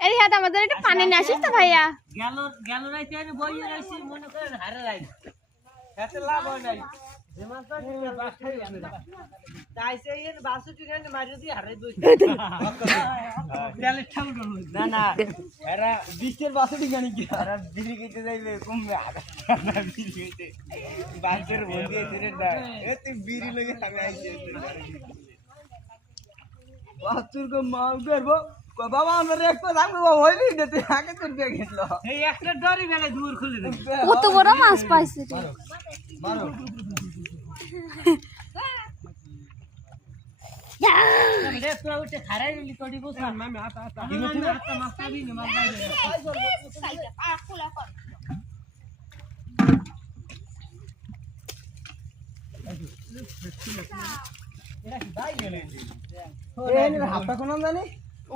এই হাত আমাদের একটা পানি নিয়ে আসিস তো ভাইয়া গেল গেল রাইতে আমি বই রাইছি মনে করেন হারে রাই এত লাভ হয় নাই যে মাছ বাস খাই আমি তাইছে এর বাসুটি রে মারি দিয়ে হারাই দই তেলে ঠাউড না না এরা বিচের বাসুটি গানি কি এরা বিড়ি খেতে যাইবে কমবে না বিড়ি খেতে বাসের বন্ধি এসে না এ তুই বিড়ি লগে আমি আইছি বাসুর কো মাল করবো বাবা আমরা একটু জানবো হইলি দিতে আগে তো দিয়ে গেল এই একটা ডরি বেলে দূর খুলে দে কত বড় মাছ পাইছে মারো রে তোরা উঠে খারাই দিলি তোড়ি বসান মামি আতা আতা আতা মাছ খাবি না মাছ খাই আ খোলা কর এরা কি ভাই গেলে এই হাতটা কোন জানি